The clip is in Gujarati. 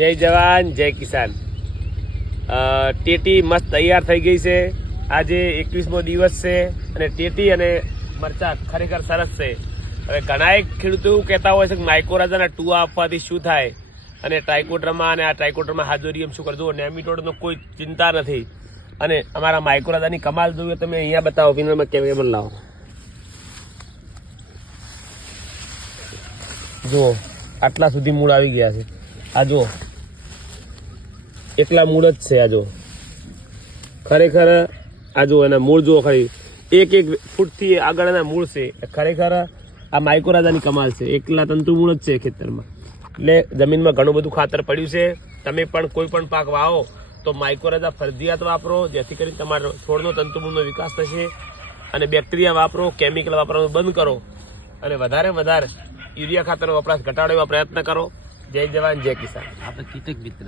જય જવાન જય કિસાન। ટેટી મસ્ત તૈયાર થઈ ગઈ છે। આજે 21મો દિવસ છે અને ટેટી અને મરચા ખરેખર સરસ છે। હવે ઘણા ખેડૂતો એવું કહેતા હોય છે કે માઇક્રોરાજાના ટુવા આપવાથી શું થાય અને ટ્રાઇકોડર્મા અને આ ટ્રાઇકોડર્મા હાજોરિયમ શું કરજો, નેમિટોડનો કોઈ ચિંતા નથી। અને અમારા માઇક્રોરાજાની કમાલ જોઈએ તમે અહીંયા બતાવો, વિનરમાં કેમ લાવો જુઓ, આટલા સુધી મૂળ આવી ગયા છે। આ જુઓ એકલા મૂળ જ છે। આ જુઓ ખરેખર આ જુઓ એના મૂળ જુઓ, ખરી એક ફૂટથી આગળના મૂળ છે। ખરેખર આ માઇક્રોરાજાની કમાલ છે। એકલા તંતુ મૂળ જ છે ખેતરમાં, એટલે જમીનમાં ઘણું બધું ખાતર પડ્યું છે। તમે પણ કોઈ પણ પાક વાવો તો માઇક્રોરાજા ફરજિયાત વાપરો, જેથી કરીને તમારો છોડનો તંતુમૂળનો વિકાસ થશે। અને બેક્ટેરિયા વાપરો, કેમિકલ વાપરવાનું બંધ કરો અને વધારે યુરિયા ખાતરનો વપરાશ ઘટાડવા પ્રયત્ન કરો। જય જવાન જય કિસાન। આપણે કીટક મિત્ર।